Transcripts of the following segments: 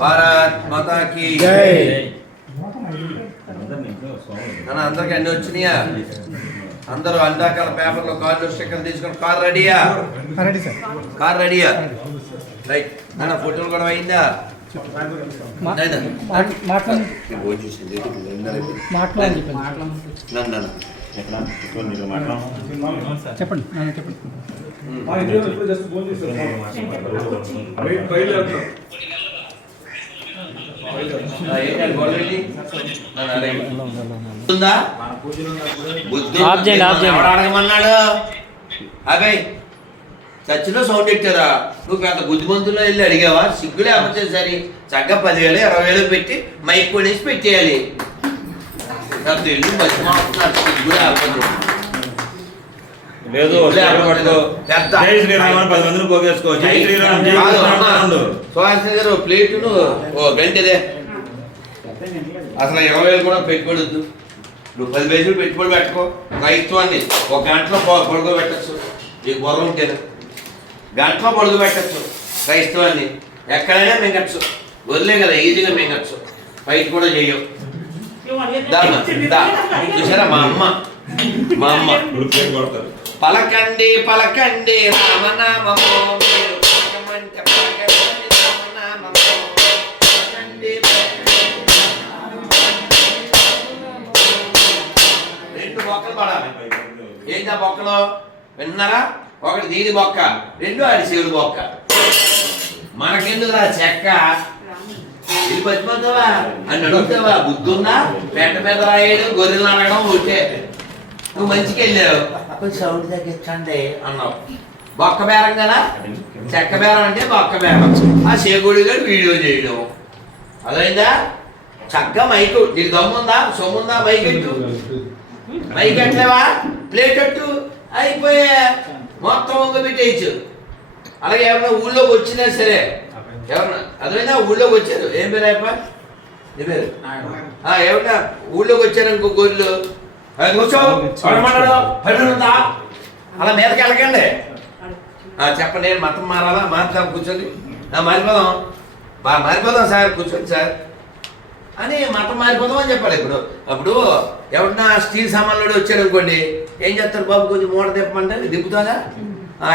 భారత్ మాతా key జై. అన్న అందరికి అన్ని వచ్చినాయా? అందరూ అందాకాల పేపర్లో కార్డు స్టిక్కర్ తీసుకొని కార్ రెడీయా? కార్ రెడీయా? రైట్. అన్న ఫోటోలు కూడా అయిందా? చెప్పండి. చెప్పండి. ఆఫ్ చేయండి, ఆఫ్ చేయండి. ఎవడు అడగమన్నాడు? అబ్బాయి చర్చిలో సౌండ్ ఎట్టారా నువ్వు పెద్ద బుద్ధిమంతుల్లో వెళ్ళి అడిగావా? సిగ్గు లేకపోతే సరే. చక్కగా పదివేలు ఇరవై వేలు పెట్టి మైక్ కొనేసి పెట్టేయాలి. పెద్ద ఇల్లు మంచి మాట్లాడుతున్నారు, సిగ్గు లేకపోతే. లేదు సిగ్గు లేకపోతే పెద్ద. జై శ్రీరామ్ అని పది మందిని పోగేసుకో. జై శ్రీరామ్ జై కాదు, శ్రీరామ్ అమ్మా. అంటుండు. సుహాసిని గారు ప్లేటును ఓ గంటదే అసలు ఇరవై వేలు కూడా పెట్టుకోవద్దు నువ్వు పది పైసలు పెట్టుబడి పెట్టుకో. రైతువాన్ని ఒక గంటలో పడుకోబెట్టచ్చు. నీకు బుర్ర ఉంటేనే. గంటలో పెట్టచ్చు. క్రైస్తవాన్ని ఎక్కడైనా మింగచ్చు. వదిలే కదా ఈజీగా మింగచ్చు. ఫైట్ కూడా చేయవు చూసారా మా అమ్మ? మా అమ్మ. కొడతారు పలకండి పలకండి రామనామము. రెండు మొక్కలు పడాలి. ఏంటి ఆ మొక్కలు విన్నారా? ఒకటి దీని బొక్క రెండు ఆడి శివుడి బొక్క మనకెందుకు రా చెక్క? ఇది పచ్చిపోతావా అని అడుగుతావా? బుద్ధుందా? పేట మీద రాయడం గొర్రెలు అడగడం ఒకటే. నువ్వు మంచికి వెళ్ళావు. కొంచెం సౌండ్ తగ్గించండి అన్నావు. బొక్క బేరం కదా? చెక్క బేరం అంటే బొక్క బేరం. ఆ చేగుడి గారు వీడియో చేయడం. అదైందా చక్కగా మైకు. నీకు దమ్ముందా? సొమ్ముందా మైక్ ఎట్టు మైక్ ఎట్లేవా? ప్లేట్ ఎట్టు? అయిపోయా. మొత్తం వంగ పెట్టేయచ్చు అలాగే ఏమన్నా ఊళ్ళోకి వచ్చినా సరే. ఎవరన్నా అదైనా ఊళ్ళోకి వచ్చారు. ఏం పేరు అయ్యప్ప? నీ పేరు? ఏమన్నా ఊళ్ళోకి వచ్చారు ఇంకో గొర్రెలు అలా మీదకి వెళ్ళకండి. చెప్పండి నేను మతం మారాలా? మారుతాం కూర్చొని మారిపోదాం. బా మారిపోదాం సార్ కూర్చోండి సార్. అని మతం మారిపోదాం అని చెప్పాలి ఇప్పుడు. అప్పుడు ఎవరన్నా స్టీల్ సామాన్లు వచ్చాడు అనుకోండి ఏం చేస్తారు బాబు? కొంచెం మూట తిప్పమంటే దిగుతాగా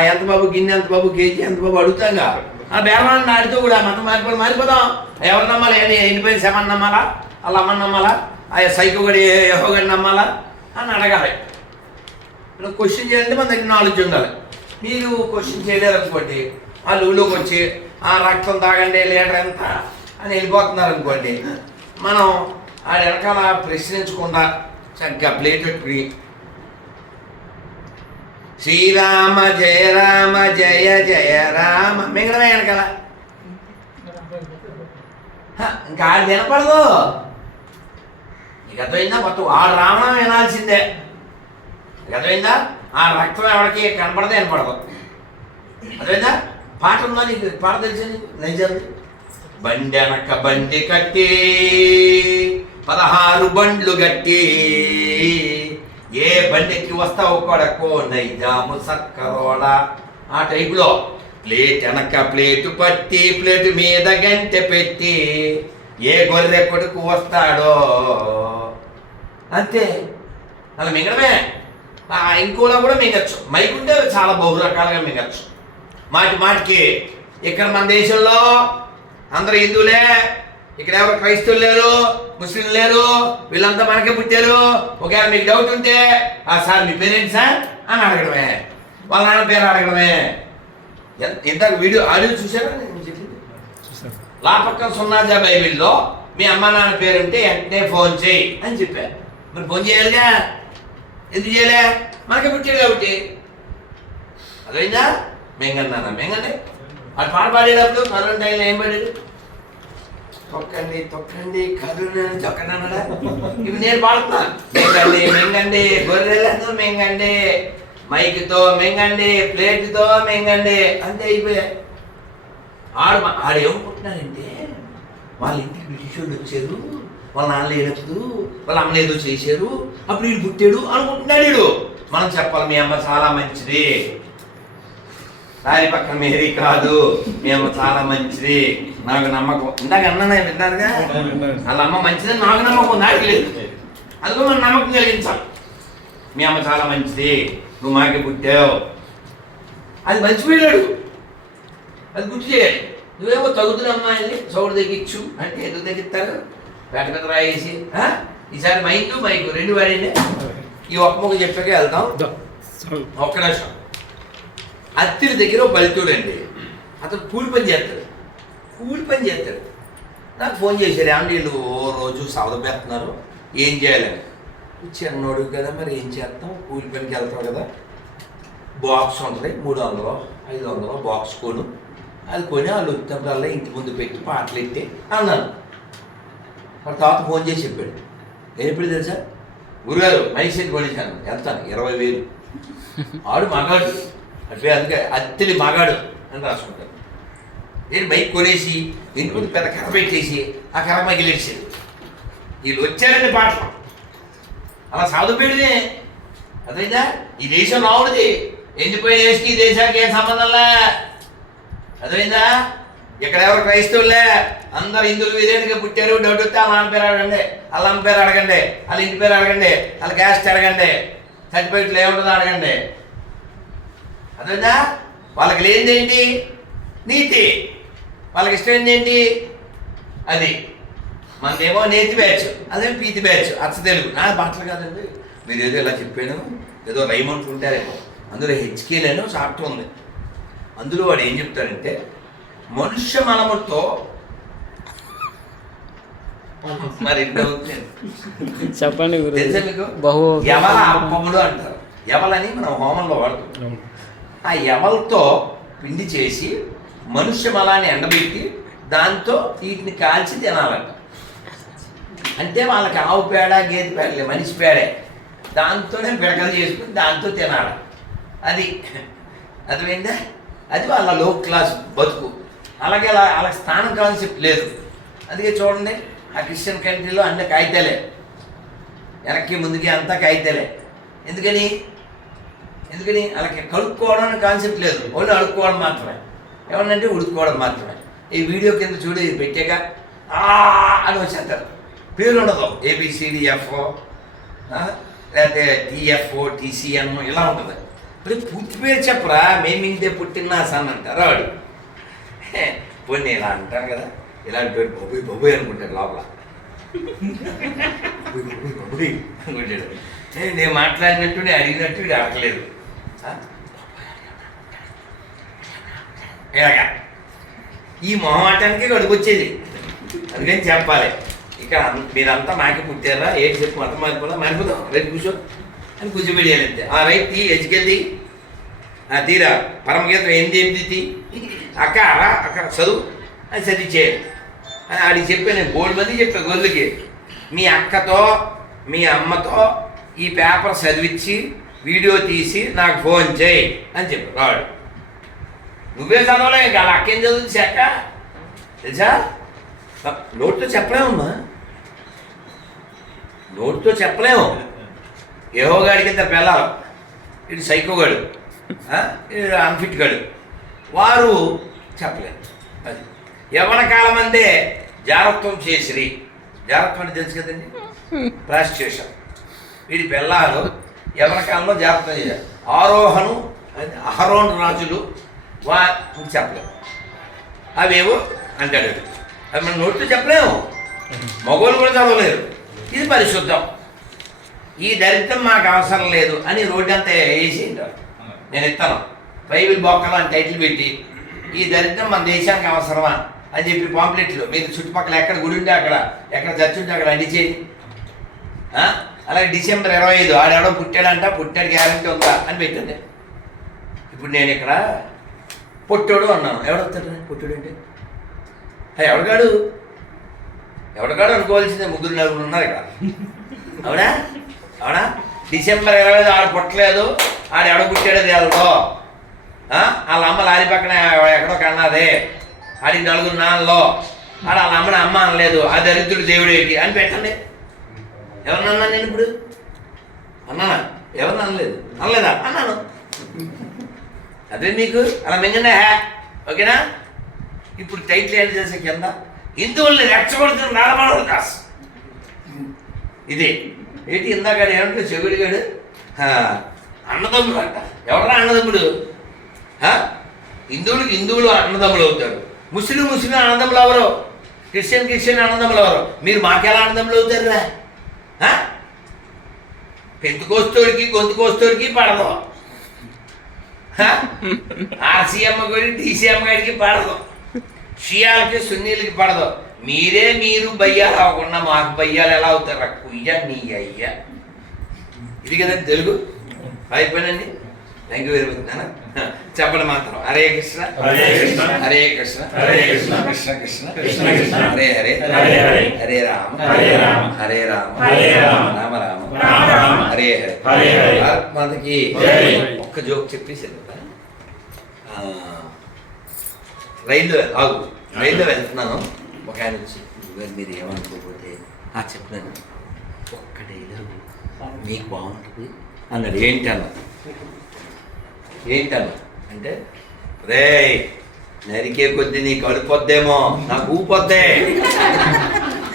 ఎంత బాబు గిన్నె ఎంత బాబు కేజీ ఎంత బాబు అడుగుతాగా? ఆ బేరమాన్ని ఆడితో కూడా మతం మారిపోయి మారిపోదాం. ఎవరు నమ్మాలి? ఏంటి ఎండిపోయిన శమన్ నమ్మాలా? అలా అమ్మని నమ్మాలా? ఆ సైకో గడి నమ్మాలా? అని అడగాలి. ఇప్పుడు క్వశ్చన్ చేయాలంటే మన దగ్గర నాలెడ్జ్ ఉండాలి. మీరు క్వశ్చన్ చేయలేరు అనుకోండి ఆ లూలోకి వచ్చి ఆ రక్తం తాగండి లీటర్ ఎంత? అని వెళ్ళిపోతున్నారు అనుకోండి మనం ఆడ వెనకాల ప్రశ్నించకుండా చక్కగా ప్లేట్ పెట్టుకుని శ్రీరామ జయ రామ జయ జయ రామ. మిగడమే వెనకాల. ఇంకా ఆడు వినపడదు నీకు అర్థమైందా? మొత్తం ఆడు రావణం వినాల్సిందే. నీకు అర్థమైందా? ఆ రక్తం ఎవరికి కనపడదే వినపడదు. అర్థమైందా? పాట ఉందా నీకు? పాట తెలిసింది నైజర్ది బండి అనక బండి కట్టి పదహారు బండ్లు గట్టి ఏ బండికి వస్తావు కొడకో నైజాము సక్కరోడ ఆ టైపులో ప్లేట్ వెనక ప్లేటు పట్టి ప్లేట్ మీద గంటె పెట్టి ఏ గొర్రె కొడుకు వస్తాడో. అంతే. అలా మింగడమే. ఆ, ఇంకోలా కూడా మింగచ్చు. మైక్ ఉంటే చాలా బహు రకాలుగా మింగచ్చు. మాటి మాటికి ఇక్కడ మన దేశంలో అందరూ హిందువులే ఇక్కడ ఎవరు క్రైస్తవులు లేరు? ముస్లింలు లేరు? వీళ్ళంతా మనకే పుట్టారు? ఒకవేళ మీకు డౌట్ ఉంటే ఆ సార్ మీ పేరేంటి సార్? అని అడగడమే. వాళ్ళ నాన్న పేరు అడగడమే. ఇందాక వీడియో ఆడియో చూసారా చెప్పింది. లాపక్క సున్నాజా బైబిల్లో మీ అమ్మ నాన్న పేరు ఉంటే వెంటనే ఫోన్ చేయి అని చెప్పారు. మరి ఫోన్ చేయాలిగా? ఎందుకు చేయలే? మనకి పుట్టాడు కాబట్టి. అదైందా మెంగన్నానా మెంగండి అది పాట పాడేటప్పుడు కరోనా టైంలో ఏం పాడాడు? తొక్కండి తొక్కండి కరుణ తొక్కనడా ఇవి నేను పాడుతున్నా. మింగండి మింగండి గొర్రెలతో మింగండి మైక్తో మింగండి ప్లేట్తో మింగండి. అంతే అయిపోయాయి ఆడు మా- ఆడు వాళ్ళ ఇంటికి బ్రిటిష్ వాళ్ళు వచ్చారు వాళ్ళ నాన్న లేనప్పుడు వాళ్ళ అమ్మని ఏదో చేశారు అప్పుడు వీడు పుట్టాడు అనుకుంటున్నాడు వీడు. మనం చెప్పాలి మీ అమ్మ చాలా మంచిది. దాని పక్కన మేరీ కాదు మీ అమ్మ చాలా మంచిది. నాకు నమ్మకం. ఇందాక అన్నా విన్నారుగా? వాళ్ళ అమ్మ మంచిదని నాకు నమ్మకం నాకు లేదు. అందుకో మనం నమ్మకం కలిగించాలి. మీ అమ్మ చాలా మంచిది నువ్వు మాకే పుట్టావు. అది మర్చిపోయాడు. అది గుర్తు చేయాలి. నువ్వేమో తగుతున్న అమ్మాయిని సౌడు తగ్గించు అంటే ఎందుకు తగ్గిస్తారు పెద్ద పెద్ద రాయేసి? ఈసారి మైండ్ మైకు రెండు వాడింది ఈ ఒక్క ముక్క చెప్పాక వెళ్తాం ఒక్క నిమిషం. అత్తిరి దగ్గర పల్లెటూరు అండి అతను కూలి పని చేస్తాడు. కూలి పని చేస్తాడు నాకు ఫోన్ చేశారు ఏమండి వీళ్ళు ఓ రోజు సవద పెడుతున్నారు ఏం చేయాలని చిన్నోడు కదా మరి ఏం చేస్తాం? కూలి పనికి వెళ్తాం కదా. బాక్స్ ఉంటుంది మూడు వందలు ఐదు వందలు బాక్స్ కొను. అది కొని వాళ్ళు వచ్చినప్పుడల్లా ఇంటి ముందు పెట్టి పాటలు ఎట్టి అన్నాను. మరి తర్వాత ఫోన్ చేసి చెప్పాడు. ఏం చెప్పాడు తెలుసా? గురుగారు మైక్ సెట్ కొనేసాను వెళ్తాను ఇరవై వేలు. ఆడు మగాడు. అంటే అందుకే అత్తిలి మగాడు అని రాసుకుంటాను నేను బైక్ కొనేసి ఇంటి ముందు పెద్ద కర్ర పెట్టేసి ఆ కర్ర మగిలేసాడు వీళ్ళు వచ్చారండి పాటలు అలా సాధుపేడిదే అదైందా ఈ దేశం రావుడిది. ఎండిపోయిన దేశకి ఈ దేశానికి ఏం సంబంధంలే అదైందా ఇక్కడ ఎవరు క్రైస్తవులే? అందరు హిందువులు విధేయుడిగా పుట్టారు. డౌట్ వస్తే వాళ్ళ అమ్మ పేరు అడగండి. వాళ్ళ అమ్మ పేరు అడగండి. వాళ్ళ ఇంటి పేరు అడగండి. వాళ్ళ క్యాస్ట్ అడగండి. సర్టిఫికెట్లు ఏముంటుందో అడగండి. అదైందా వాళ్ళకి లేనిదేంటి? నీతి. వాళ్ళకి ఇష్టం ఏంటి అది. మనదేమో నేతి బ్యాచ్ అదే పీతి బ్యాచ్ అచ్చ తెలుగు. నా మాటలు కాదండి. మీరు ఏదో ఇలా చెప్పాను ఏదో రైమ్ అనుకుంటారేమో. అందులో హెచ్కేలేను సాఫ్ట్ ఉంది. అందులో వాడు ఏం చెప్తాడంటే మనుష్య మనముతో మరి చెప్పండి తెలుసా మీకు? ఎవల అప్పములు అంటారు. ఎవలని మనం హోమంలో వాడుతాం. ఆ ఎవలతో పిండి చేసి మనుష్య బలాన్ని ఎండబెట్టి దాంతో వీటిని కాల్చి తినాలంట. అంటే వాళ్ళకి ఆవు పేడ గేదె పేడ మనిషి పేడే. దాంతోనే పిడకలు చేసుకుని దాంతో తినాలి. అది అర్థమైందా? అది వాళ్ళ లో క్లాస్ బతుకు. అలాగే అలా వాళ్ళకి స్థానం కాన్సెప్ట్ లేదు. అందుకే చూడండి ఆ క్రిస్టియన్ కంట్రీలో అన్ని కాగితాలే. వెనక్కి ముందుకి అంతా కాగితాలే. ఎందుకని? ఎందుకని? వాళ్ళకి కడుక్కోవడం అనే కాన్సెప్ట్ లేదు. ఓన్లీ అడుక్కోవడం మాత్రమే. ఏమన్నంటే ఉడుకోవడం మాత్రమే. ఈ వీడియో కింద చూడు ఇది పెట్టాక "ఆ" అని వచ్చేస్తారు. పేరు ఉండదు. ఏబిసిడిఎఫ్ఓ లేకపోతే టీఎఫ్ఓ టీసీఎన్ ఇలా ఉంటుంది. ఇప్పుడు పూర్తి పేరు చెప్పరా? మేము ఇంతే పుట్టినా సన్ అంటారు వాడు? పోనీ ఇలా అంటారు కదా. ఇలాంటి పేరు బొబ్బుయ్ బొబ్బుయ్ అనుకుంటాడు లోపల. అనుకుంటాడు. నేను మాట్లాడినట్టు నేను అడిగినట్టు ఇది అడగలేదు ఆ? ఇలాగా. ఈ మొహమాటానికి గడుపు వచ్చేది అందుకని చెప్పాలి. ఇక్కడ మీరంతా మాకే పుట్టారా? ఏంటి చెప్పు మతం మారిపోదా? మారిపోదాం. రేపు కూర్చో. అని కూర్చోబెడియాలి అంతే. ఆ రైట్ తీ ఎజ్కెళ్ళి ఆ తీరా. పరమగీతం ఏంది ఏంది తీ? అక్క రా అక్క చదువు. అని చదివి చేయాలి అని ఆడికి చెప్పాను నేను బోర్డు మంది చెప్పాను గొర్రెలకి. మీ అక్కతో మీ అమ్మతో ఈ పేపర్ చదివించి వీడియో తీసి నాకు ఫోన్ చేయి అని చెప్పు రాడు నువ్వే చదవలే ఇంకా అలా అక్కేం చదువుతుంది చెక్క తెలుసా? నోటితో చెప్పలేమమ్మా. నోటితో చెప్పలేము. ఏహోగాడి కింద పిల్లలు ఇటు సైకోగాడు ఇటు అన్ఫిట్ గాడు. వారు చెప్పలేరు అది. యవన కాలం అంటే జాగ్రత్తం చేసిరి. జాగ్రత్తం అంటే తెలుసు కదండి? ప్రాస్టిట్యూషన్. వీడి పిల్లలు యవన కాలంలో జాగ్రత్తం చేశారు. ఆరోహణం అది అహరోన్ రాజులు వా ఇంక చెప్పలేము అవేవో అంటాడు. అవి మనం నోటితో చెప్పలేము. మగవాళ్ళు కూడా చదవలేరు. ఇది పరిశుద్ధం. ఈ దరిద్రం మాకు అవసరం లేదు అని రోడ్డు అంతా వేసి ఉంటారు. నేను ఇస్తాను. బైబిల్ బొక్కలు అని టైటిల్ పెట్టి ఈ దరిద్రం మన దేశానికి అవసరమా అని చెప్పి పాంప్లెట్లు మీరు చుట్టుపక్కల ఎక్కడ గుడి ఉంటే అక్కడ ఎక్కడ చర్చ్ ఉంటే అక్కడ అంటించేది ఆ? అలాగే డిసెంబర్ ఇరవై ఐదు ఆడెవడో పుట్టాడంట పుట్టాడు గ్యారంటీ ఉందా అని పెట్టింది ఇప్పుడు నేను ఇక్కడ పుట్టోడు అన్నాను. ఎవడొస్తాడు పుట్టుడు అంటే "హే, ఎవడగాడు ఎవడగాడు అనుకోవాల్సిందే ముగ్గురు నలుగురు ఉన్నారు ఇక్కడ. అవునా? అవునా? డిసెంబర్ ఇరవై ఐదు ఆడు పుట్టలేదు. ఆడు ఎవడ పుట్టాడో తేలతో వాళ్ళ అమ్మ లారీ పక్కన ఎక్కడో కన్నాదే. ఆడికి నలుగురు నాన్నలో. ఆడ వాళ్ళ అమ్మని అమ్మ అనలేదు. ఆ దరిద్రుడు దేవుడు ఏంటి? అని పెట్టండి. ఎవరినన్నా నేను ఇప్పుడు? అన్నానా? ఎవరిని అనలేదు? అనలేదా? అన్నాను. అదే మీకు అలా మింగండి హ్యా ఓకేనా? ఇప్పుడు టైటిల్ ఏంటి చేసే కింద హిందువుల్ని రెచ్చగొడుతున్న నాడమాడు దాస్. ఇది. ఏంటి ఇందాక ఏమంటే చెవిడి గాడు అన్నదమ్ముడు అంట. ఎవరా అన్నదమ్ముడు? హిందువులకు హిందువులు అన్నదమ్ములు అవుతారు. ముస్లిం ముస్లిం అన్నదమ్ములు ఎవరు? క్రిస్టియన్ క్రిస్టియన్ అన్నదమ్ములు ఎవరు? మీరు మాకెలా అన్నదమ్ములు అవుతారా హా? పెంతుకోస్తోడికి గొంతుకోస్తోడికి పడదు. ఆర్సీఎం కూడా టీసీఎం గారికి పడదు. షియాలకి సున్నీలకి పడదు. మీరే మీరు బయ్యాలు అవ్వకుండా మాకు బయ్యాలు ఎలా అవుతారు? కుయ్య నీ అయ్యా. ఇది కదండి తెలుగు? అయిపోయినండి థ్యాంక్ యూ వెరీ మచ్ నాన్న చెప్పండి మాత్రం. హరే కృష్ణ. హరే కృష్ణ. హరే కృష్ణ. హరే కృష్ణ. కృష్ణ కృష్ణ. కృష్ణ కృష్ణ. హరే. హరే హరే. హరే. హరే రామ. హరే రామ. హరే రామ. హరే రామ. రామ రామ. రామ రామ. హరే హరే. హరే హరే. జై. ఒక్క జోక్ చెప్పేసి రైల్లో ఆగు. రైల్లో వెళ్తున్నాను. ఒక ఆయన వచ్చి "గురుగారు మీరు ఏమనుకోకపోతే ఆ చెప్పినాను ఒక్క డైలాగ్ మీకు బాగుంటుంది. అన్నాడు. ఏంటి అన్న ఏంటి అన్న అంటే రే నరికే కొద్ది నీ కడుపొద్దేమో నాకు ఊపొద్దే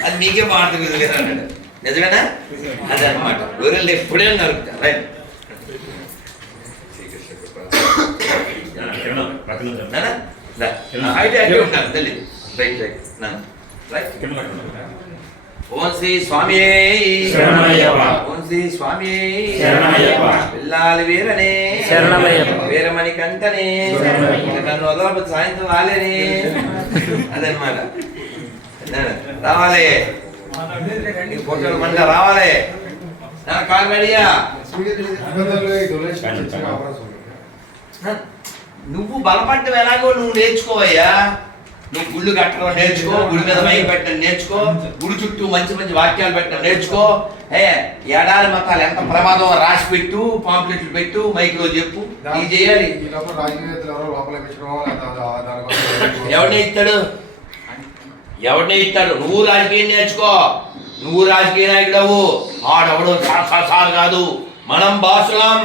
అది నీకే బాగుంటుంది గురుగారు అన్నాడు నిజమేనా? అదే అనమాట గొర్రెలు ఎప్పుడే నరుకుతా రైట్. అయితే అట్టే ఉంటాను తల్లి. Right right. రైట్. కింద. ఓం శ్రీ స్వామి. ఓం శ్రీ స్వామి. పిల్లాలి వీరనే. వీరమణి కంటనే. నన్ను వదలపు సాయంత్రం రాలేని. అదనమాట రావాలి. ఫోటోలు మళ్ళీ రావాలి. నా కాల్ రెడీయా నువ్వు బలపడటం ఎలాగో నువ్వు నేర్చుకోవయ్యా. నువ్వు గుళ్ళు కట్టడం నేర్చుకో గుడి మీద మైకి పెట్టడం నేర్చుకో గుడి చుట్టూ మంచి మంచి వాక్యాలు పెట్టడం నేర్చుకో. ఏ ఏడాది మతాలు ఎంత ప్రమాదం రాసి పెట్టు పాంప్లెట్లు పెట్టు మైక్లో చెప్పు. ఇది చేయాలి. ఎవరిని ఇస్తాడు? ఎవరిని ఇస్తాడు? నువ్వు రాజకీయం నేర్చుకో. నువ్వు రాజకీయ నాయకుడవు. ఆడెవడు సార్ కాదు. మనం బాసులం.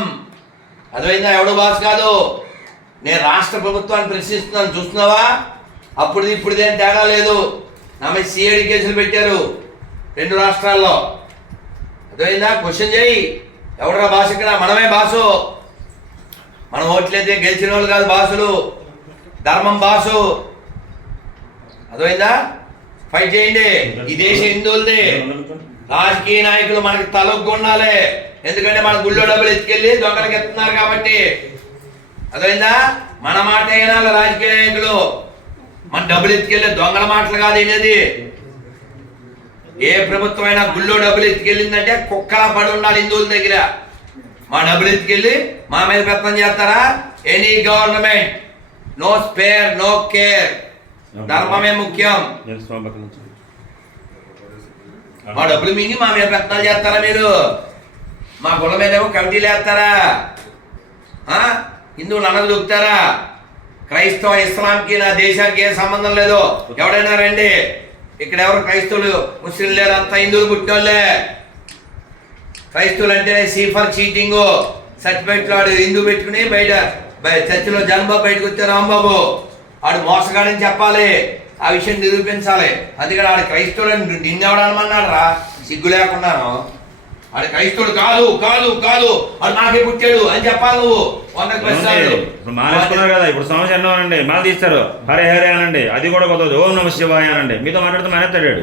అర్థమైందా? ఎవడు బాస్ కాదు. నేను రాష్ట్ర ప్రభుత్వాన్ని ప్రశ్నిస్తున్నాను. చూస్తున్నావా? అప్పుడు ఇప్పుడు ఏం తేడా లేదు. నా మీద సిఐడి కేసులు పెట్టారు రెండు రాష్ట్రాల్లో. అర్థమైందా? క్వశ్చన్ చేయి. ఎవడరా భాష ఇక్కడ? మనమే బాసు. మనం ఓట్లయితే గెలిచిన వాళ్ళు కాదు బాసులు. ధర్మం బాసు. అర్థమైందా? ఫైట్ చేయండి. ఈ దేశం హిందువులది. రాజకీయ నాయకులు మనకి తలకు ఉండాలి. ఎందుకంటే మన గుళ్ళో డబ్బులు ఎత్తుకెళ్ళి దొంగలకి ఎత్తున్నారు కాబట్టి. అర్థమైందా? మన మాట వినాలి రాజకీయ నాయకులు. మన డబ్బులు ఎత్తుకెళ్ళి దొంగల మాటలు కాదు వినేది ఏ ప్రభుత్వం అయినా గుళ్ళో డబ్బులు ఎత్తుకెళ్ళిందంటే కుక్కలా పడి ఉండాలి హిందువుల దగ్గర. మా డబ్బులు ఎత్తుకెళ్ళి మా మీద పెత్తనం చేస్తారా? Any government no spare no care ధర్మమే ముఖ్యం. మా డబ్బులు మింగి మా మీద పెత్తనాలు చేస్తారా మీరు? మా గుళ్ళ మీద ఏమో కమిటీలు వేస్తారా? హిందువులు అనలు దొక్కుతారా? క్రైస్తవ ఇస్లాంకి నా దేశానికి ఏం సంబంధం లేదు. ఎవడైనా రండి. ఇక్కడ ఎవరు క్రైస్తవులు ముస్లింలు లేరు అంతా హిందువులు పుట్టోళ్ళే క్రైస్తవులు అంటే సీఫర్ చీటింగ్ సర్టిఫికెట్లు ఆడు హిందూ పెట్టుకుని బయట చర్చిలో జన్మబాబు బయటకు వచ్చే రాంబాబు ఆడు మోసగాడని చెప్పాలి. ఆ విషయం నిరూపించాలి. అందుకని ఆడు క్రైస్తవుడు అని నిన్నెవడనమన్నాడు రా సిగ్గు లేకున్నాను ఆడు క్రైస్తవుడు కాదు కాదు కాదు వాడు నాకే పుట్టాడు అని చెప్పాలి నువ్వు. ఇప్పుడు మానేసుకున్నారు కదా ఇప్పుడు సమస్య ఎన్నో అనండి మాల తీస్తారు హరే హరే అనండి అది కూడా కొత్తది ఓం నమ శివాయ అనండి మీతో మాట్లాడుతూ మానేస్తాడు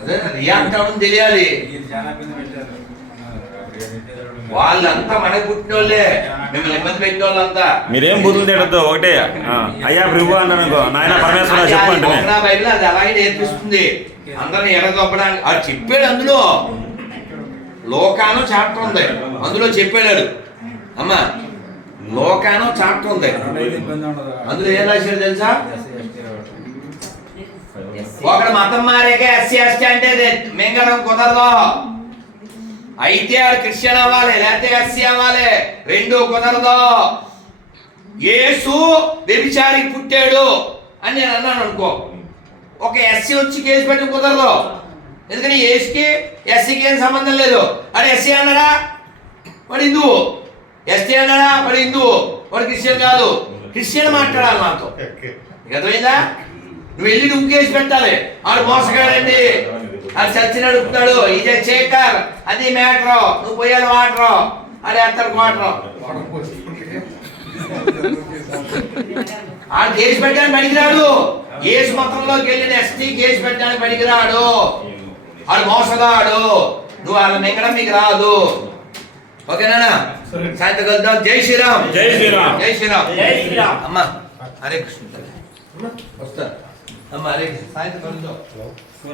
అదే రియాక్ట్ అవడం తెలియాలి వాళ్ళంతా మనకు పుట్టిన వాళ్ళే మిమ్మల్ని ఇబ్బంది పెట్టిన వాళ్ళంతా మీరేం బూతులు తిడద్దు ఒకటే అయ్యా ప్రభు అన్నాను అనుకో నాయన పరమేశ్వర అది- చెప్పు అది బైబిల్ అది అలాగే నేర్పిస్తుంది అందరిని ఎడగొప్పడానికి అది చెప్పాడు అందులో లోకాను చాప్టర్ ఉంది. అందులో చెప్పాడు అమ్మా లోకాను చాప్టర్ ఉంది. అందులో ఏం రాశాడు తెలుసా? ఒకడు మతం మారాక ఎస్సీ ఎస్టీ అంటే మింగడం కుదరదు. అయితే ఆడు క్రిస్టియన్ అవ్వాలి లేకపోతే ఎస్సీ అవ్వాలి. రెండు కుదరదు. యేసు వ్యభిచారికి పుట్టాడు అని నేను అన్నాను అనుకో. ఒక ఎస్సీ వచ్చి కేసు పెట్టి కుదరదు. ఎందుకని ఏసీకి ఎస్సీకి ఏం సంబంధం లేదు? అరే ఎస్సీ అన్నాడా? వాడు హిందువు. ఎస్టీ అన్నాడా? వాడు హిందువు. వాడు క్రిస్టియన్ కాదు. క్రిస్టియన్ మాట్లాడాలి నాతో అర్థమైందా? నువ్వు వెళ్ళి నువ్వు కేసు పెట్టాలి. వాడు మోసగాడండి. అది చచ్చి నడుపుతాడు ఇదే చేటర్ అది మ్యాటర్. నువ్వు పోయాలి వాటర్. అది అత్తరు వాటర్. ఆ కేసు పెట్టడానికి పనికిరాడు. కేసు మొత్తంలోకి వెళ్ళిన ఎస్టీ కేసు పెట్టడానికి పనికిరాడు. ఆడు మోసగాడు. నువ్వు వాళ్ళ మింగడం మీకు రాదు. ఓకేనా సాయంత్రం కలుద్దాం. జై శ్రీరామ్. జై శ్రీరామ్. జై శ్రీరామ్. జై శ్రీరామ్. అమ్మా హరే కృష్ణ. తల్లి. అమ్మా వస్తా. అమ్మా హరే కృష్ణ. సాయంత్రం కలుద్దాం.